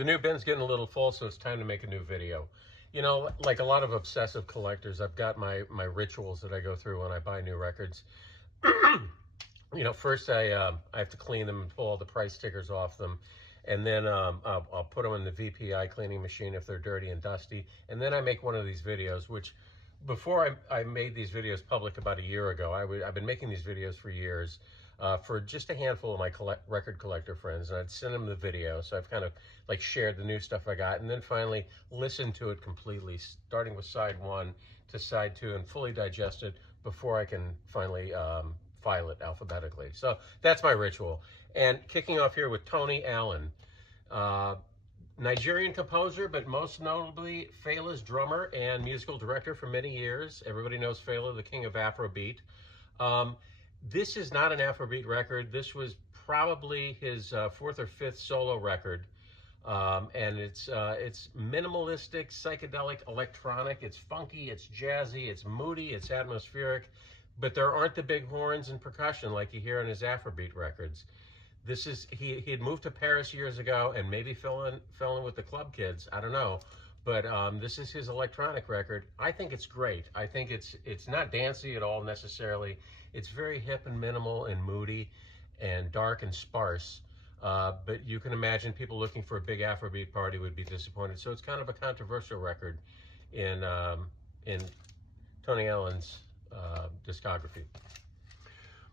The new bin's getting a little full, so it's time to make a new video. You know, like a lot of obsessive collectors, I've got my rituals that I go through when I buy new records. You know, first I have to clean them and pull all the price stickers off them. And then I'll put them in the VPI cleaning machine if they're dirty and dusty. And then I make one of these videos, which before I made these videos public about a year ago, I've been making these videos for years. For just a handful of my record collector friends, and I'd send them the video. So I've kind of like shared the new stuff I got, and then finally listened to it completely, starting with side 1 to side 2, and fully digest it before I can finally file it alphabetically. So that's my ritual. And kicking off here with Tony Allen, Nigerian composer, but most notably Fela's drummer and musical director for many years. Everybody knows Fela, the king of Afrobeat. This is not an Afrobeat record. This was probably his 4th or 5th solo record. And it's minimalistic, psychedelic, electronic. It's funky, it's jazzy, it's moody, it's atmospheric. But there aren't the big horns and percussion like you hear on his Afrobeat records. This is, he had moved to Paris years ago and maybe fell in with the club kids. I don't know. But this is his electronic record. I think it's great. I think it's not dancey at all necessarily. It's very hip and minimal and moody and dark and sparse. But you can imagine people looking for a big Afrobeat party would be disappointed. So it's kind of a controversial record in Tony Allen's discography.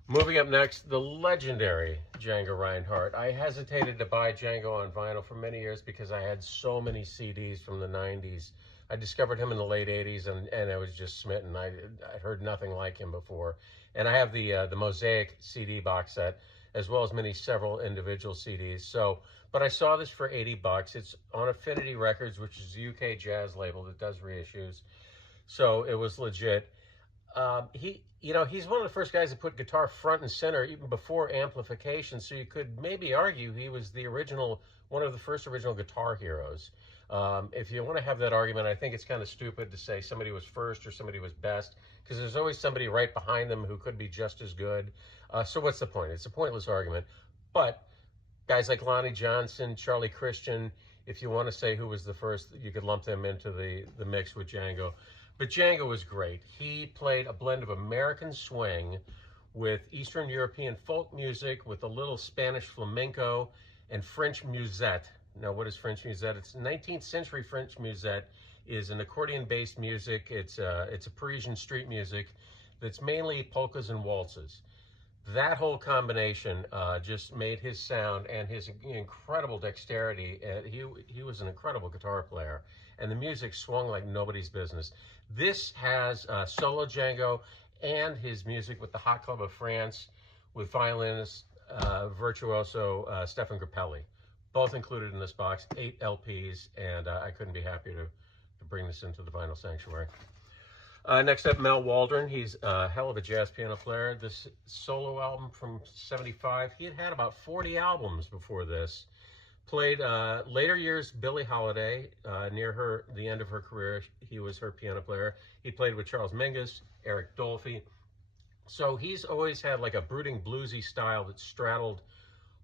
Moving up next, the legendary Django Reinhardt. I hesitated to buy Django on vinyl for many years because I had so many CDs from the 90s. I discovered him in the late 80s and I was just smitten. I'd heard nothing like him before. And I have the Mosaic CD box set, as well as several individual CDs. So, but I saw this for 80 bucks. It's on Affinity Records, which is a UK jazz label that does reissues. So it was legit. He's one of the first guys to put guitar front and center even before amplification. So you could maybe argue he was one of the first original guitar heroes. If you want to have that argument, I think it's kind of stupid to say somebody was first or somebody was best, because there's always somebody right behind them who could be just as good. So what's the point? It's a pointless argument. But guys like Lonnie Johnson, Charlie Christian, if you want to say who was the first, you could lump them into the mix with Django. But Django was great. He played a blend of American swing with Eastern European folk music, with a little Spanish flamenco and French musette. Now, what is French musette? It's 19th century French musette. Is an accordion-based music. It's a Parisian street music that's mainly polkas and waltzes. That whole combination just made his sound and his incredible dexterity. He was an incredible guitar player, and the music swung like nobody's business. This has solo Django and his music with the Hot Club of France, with violinist virtuoso Stefan Grappelli, both included in this box. 8 LPs, and I couldn't be happier to bring this into the vinyl sanctuary. Next up, Mel Waldron. He's a hell of a jazz piano player. This solo album from '75, he had about 40 albums before this. Played later years Billie Holiday, near the end of her career. He was her piano player. He played with Charles Mingus, Eric Dolphy. So he's always had like a brooding bluesy style that straddled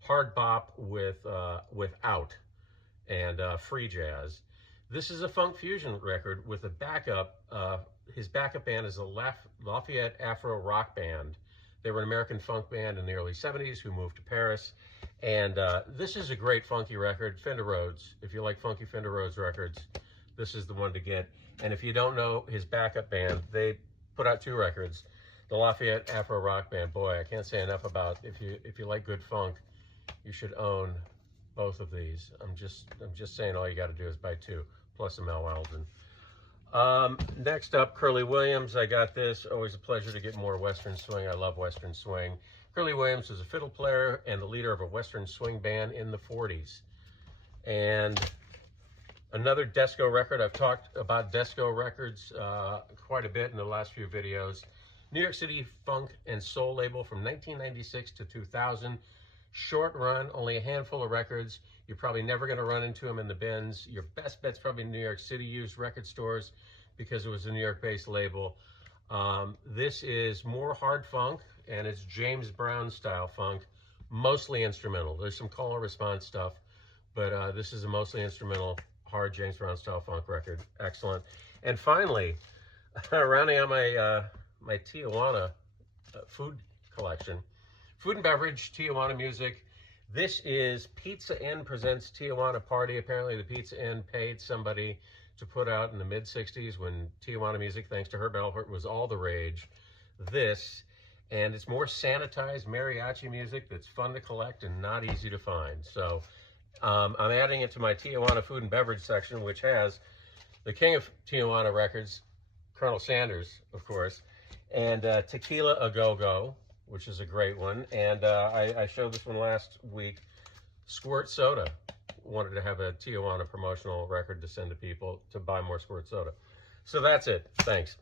hard bop with out and free jazz. This is a funk fusion record with a backup. His backup band is the Lafayette Afro Rock Band. They were an American funk band in the early 70s who moved to Paris. And this is a great funky record, Fender Rhodes. If you like funky Fender Rhodes records, this is the one to get. And if you don't know his backup band, they put out 2 records. The Lafayette Afro Rock Band, boy, I can't say enough about. If you like good funk, you should own both of these. I'm just saying all you got to do is buy 2, plus a Mel Waldron. Next up, Curly Williams. I got this. Always a pleasure to get more Western swing. I love Western swing. Curly Williams was a fiddle player and the leader of a Western swing band in the 40s. And another Desco record. I've talked about Desco records quite a bit in the last few videos. New York City funk and soul label from 1996 to 2000. Short run, only a handful of records. You're probably never going to run into them in the bins. Your best bet's probably New York City used record stores because it was a New York-based label. This is more hard funk, and it's James Brown style funk, mostly instrumental. There's some call and response stuff, but this is a mostly instrumental, hard James Brown style funk record. Excellent. And finally, rounding out my Tijuana food collection, food and beverage, Tijuana music. This is Pizza Inn presents Tijuana Party. Apparently the Pizza Inn paid somebody to put out in the mid-60s when Tijuana music, thanks to Herb Alpert, was all the rage. This, and it's more sanitized mariachi music that's fun to collect and not easy to find. So I'm adding it to my Tijuana food and beverage section, which has the king of Tijuana records, Colonel Sanders, of course, and Tequila A Go-Go, which is a great one. And I showed this one last week, Squirt Soda. Wanted to have a Tijuana promotional record to send to people to buy more Squirt Soda. So that's it. Thanks.